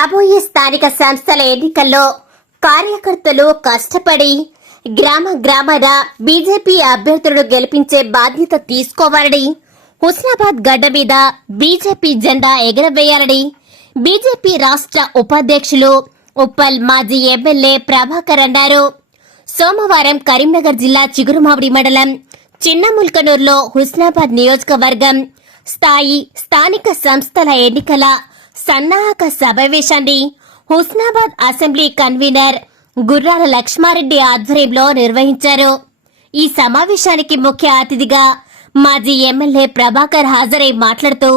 రాబోయే స్థానిక సంస్థల ఎన్నికల్లో కార్యకర్తలు కష్టపడి గ్రామాన బీజేపీ అభ్యర్థులను గెలిపించే బాధ్యత తీసుకోవాలని, హుస్నాబాద్ గడ్డ మీద బీజేపీ జెండా ఎగరవేయాలని బీజేపీ రాష్ట్ర ఉపాధ్యక్షులు ఉప్పల్ మాజీ ఎమ్మెల్యే ప్రభాకర్ అన్నారు. సోమవారం కరీంనగర్ జిల్లా చిగురుమామిడి మండలం చిన్నముల్కనూరులో హుస్నాబాద్ నియోజకవర్గం స్థానిక సంస్థల ఎన్నికల సన్నాహక సమావేశాన్ని హుస్నాబాద్ అసెంబ్లీ కన్వీనర్ గుర్రాల లక్ష్మారెడ్డి ఆధ్వర్యంలో నిర్వహించారు. ఈ సమావేశానికి ముఖ్య అతిథిగా మాజీ ఎమ్మెల్యే ప్రభాకర్ హాజరై మాట్లాడుతూ,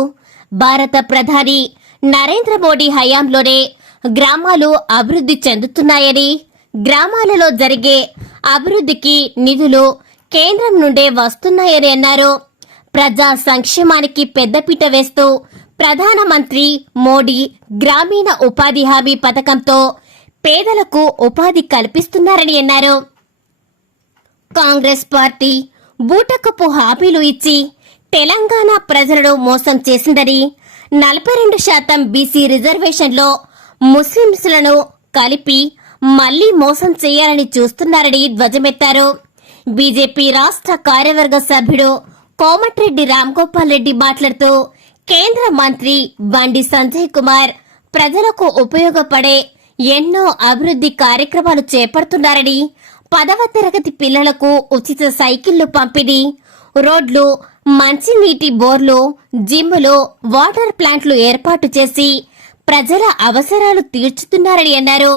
భారత ప్రధాని నరేంద్ర మోడీ హయాంలోనే గ్రామాలు అభివృద్ధి చెందుతున్నాయని, గ్రామాలలో జరిగే అభివృద్ధికి నిధులు కేంద్రం నుండే వస్తున్నాయని అన్నారు. ప్రజా సంక్షేమానికి పెద్దపీట వేస్తూ ప్రధానమంత్రి మోడీ గ్రామీణ ఉపాధి హామీ పథకంతో పేదలకు ఉపాధి కల్పిస్తున్నారని అన్నారు. కాంగ్రెస్ పార్టీ బూటకపు హామీలు ఇచ్చి తెలంగాణ ప్రజలను మోసం చేసిందని, 42% బీసీ రిజర్వేషన్లో ముస్లింలను కలిపి మళ్లీ మోసం చేయాలని చూస్తున్నారని ధ్వజమెత్తారు. బీజేపీ రాష్ట్ర కార్యవర్గ సభ్యుడు కోమటిరెడ్డి రాంగోపాల్ రెడ్డి మాట్లాడుతూ, కేంద్ర మంత్రి బండి సంజయ్ కుమార్ ప్రజలకు ఉపయోగపడే ఎన్నో అభివృద్ధి కార్యక్రమాలు చేపడుతున్నారని, 10వ తరగతి పిల్లలకు ఉచిత సైకిళ్లు పంపిణీ, రోడ్లు, మంచినీటి బోర్లు, జిమ్లు, వాటర్ ప్లాంట్లు ఏర్పాటు చేసి ప్రజల అవసరాలు తీర్చుతున్నారని అన్నారు.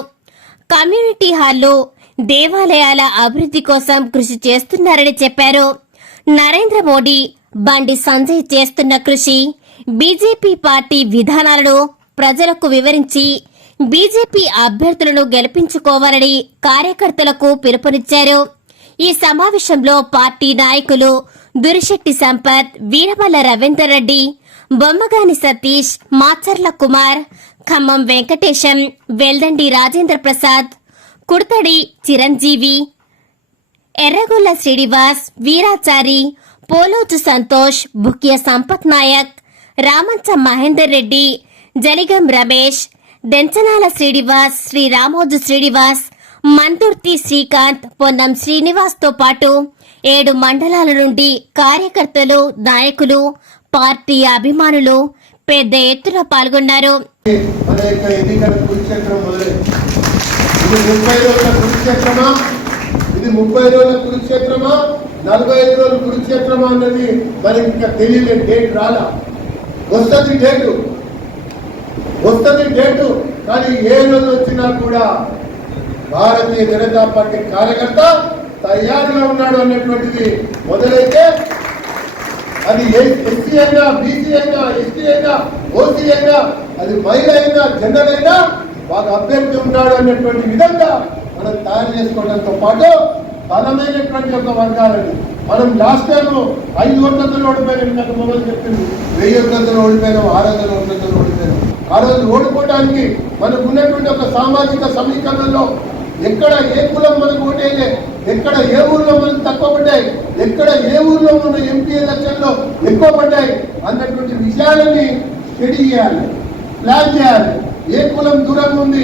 కమ్యూనిటీ హాళ్లు, దేవాలయాల అభివృద్ధి కోసం కృషి చేస్తున్నారని చెప్పారు. నరేంద్ర మోడీ, బండి సంజయ్ చేస్తున్న కృషి, బీజేపీ పార్టీ విధానాలను ప్రజలకు వివరించి బీజేపీ అభ్యర్థులను గెలిపించుకోవాలని కార్యకర్తలకు పిలుపునిచ్చారు. ఈ సమావేశంలో పార్టీ నాయకులు దురిశెట్టి సంపత్, వీరమల్ల రవీందర్ రెడ్డి, బొమ్మగాని సతీష్, మాచర్ల కుమార్, ఖమ్మం వెంకటేశం, వెల్దండి రాజేంద్ర ప్రసాద్, కుర్తడి చిరంజీవి, ఎర్రగొల్ల శ్రీనివాస్, వీరాచారి, పోలోచు సంతోష్, బుక్య సంపత్ నాయక్, రామంచ మహేందర్ రెడ్డి, జనిగం రమేష్, దెంచనాల శ్రీనివాస్, శ్రీ రామోజు శ్రీనివాస్, మంతుర్తి శ్రీకాంత్, పొన్నం శ్రీనివాస్ తో పాటు 7 మండలాల నుండి కార్యకర్తలు, నాయకులు, పార్టీ అభిమానులు పెద్ద ఎత్తున పాల్గొన్నారు. ఇది 30 రోజుల కురుక్షేత్రమా, 45 రోజుల కురుక్షేత్రమా అన్నది మనకి ఇంకా తెలియలేదు. డేట్ రాలా, వస్తుంది డేటు. కానీ ఏ రోజు వచ్చినా కూడా భారతీయ జనతా పార్టీ కార్యకర్త తయారుగా ఉన్నాడు అన్నటువంటిది మొదలైతే, అది ఎస్సీ అయినా, బీసీ అయినా, ఎస్టీ అయినా, ఓసీ అయినా, అది మహిళ అయినా, జనరల్ అయినా బాగా అభ్యర్థి ఉన్నాడు అన్నటువంటి విధంగా మనం తయారు చేసుకోవడంతో పాటు బలమైనటువంటి ఒక వర్గాలని మనం లాస్ట్ టైం 5 ఓట్లతో ఓడిపోయినాం. నాకు మొదలు చెప్పింది 1000 ఓట్లతో ఓడిపోయినాం, 600 ఓట్లతో ఓడిపోయినాం. ఆ రోజు ఓడిపోవడానికి మనకు ఉన్నటువంటి ఒక సామాజిక సమీకరణలో ఎక్కడ ఏ కులం మనకు ఓటేయలే, ఎక్కడ ఏ ఊర్లో మనకు తక్కువ పడ్డాయి, ఎక్కడ ఏ ఊర్లో మన ఎంపీ ఎలక్షన్లో ఎక్కువ పడ్డాయి అన్నటువంటి విషయాలని స్టడీ చేయాలి, ప్లాన్ చేయాలి. ఏ కులం దూరంగా ఉంది,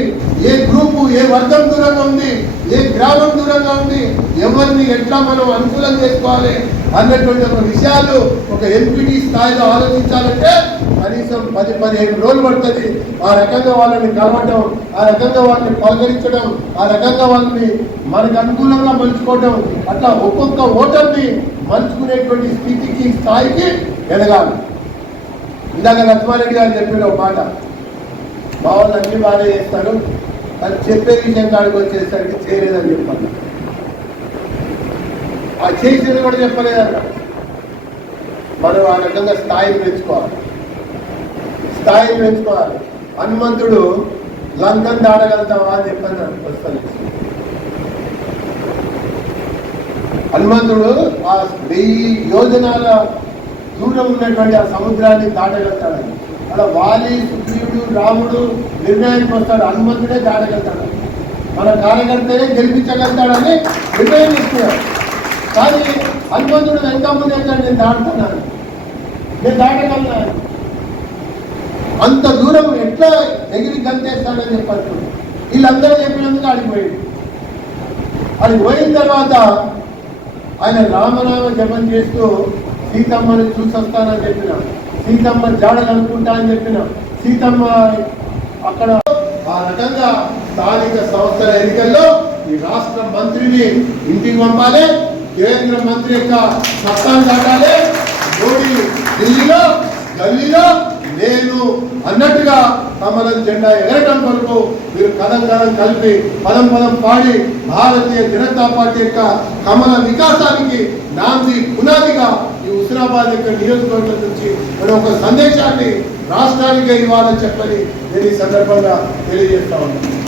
ఏ గ్రూపు, ఏ వర్గం దూరంగా ఉంది, ఏ గ్రామం దూరంగా ఉంది, ఎవరిని ఎట్లా మనం అనుకూలం చేసుకోవాలి అన్నటువంటి ఒక విషయాలు ఒక ఎంపీటీ స్థాయిలో ఆలోచించాలంటే కనీసం 10-15 రోజులు పడుతుంది. ఆ రకంగా వాళ్ళని కలవటం, ఆ రకంగా వాళ్ళని పలకరించడం, ఆ రకంగా వాళ్ళని మనకు అనుకూలంగా మలుచుకోవడం, అట్లా ఒక్కొక్క ఓటర్ని మలుచుకునేటువంటి స్థితికి, స్థాయికి ఎదగాలి. ఇందాక లక్ష్మారెడ్డి గారు చెప్పిన ఒక మాట, మా వాళ్ళు అన్ని బాగానే చేస్తారు, అది చెప్పే విషయం కాడికి వచ్చేసరికి చేయలేదని చెప్పాలి. ఆ చేసేది కూడా చెప్పలేదన్న. మనం ఆ రకంగా స్థాయిని పెంచుకోవాలి. హనుమంతుడు లంకను దాటగలుగుతావా అని చెప్పాను వస్తాను. హనుమంతుడు ఆ 1000 యోజనాల దూరం ఉన్నటువంటి ఆ సముద్రాన్ని దాటగలుగుతాడని, అలా వాలి, సుగ్రీవుడు, రాముడు నిర్ణయానికి వస్తాడు, హనుమంతుడే దాటగలుగుతాడు, మన కార్యకర్తనే గెలిపించగలుగుతాడని నిర్ణయం తీసుకున్నాడు. కానీ హనుమంతుడు వెంక ముందు నేను దాటుతున్నాను, నేను దాటగలను. అంత దూరం ఎట్లా ఎగిరి గంతేస్తాడని చెప్పారు. వీళ్ళందరూ చెప్పినందుకు ఆడిపోయింది. అది పోయిన తర్వాత ఆయన రామనామ జపం చేస్తూ సీతమ్మని చూసొస్తానని చెప్పిన, సీతమ్మ జాడలు అనుకుంటా అని చెప్పిన, సీతమ్మ అక్కడ ఆ రకంగా స్థానిక సంస్థల ఎన్నికల్లో ఈ రాష్ట్ర మంత్రిని ఇంటికి పంపాలి, కేంద్ర మంత్రి యొక్క చట్టాన్ని దాటాలి, మోడీ ఢిల్లీలో గల్లీలో నేను అన్నట్టుగా కమలం జెండా ఎగరటం వరకు మీరు కథం కలిపి పదం పాడి భారతీయ జనతా పార్టీ యొక్క కమల వికాసానికి నాంది పునాదిగా ఈ హుస్నాబాద్ యొక్క నియోజకవర్గం నుంచి మనం ఒక సందేశాన్ని రాష్ట్రానికి ఇవ్వాలని చెప్పని నేను ఈ సందర్భంగా తెలియజేస్తా ఉన్నాను.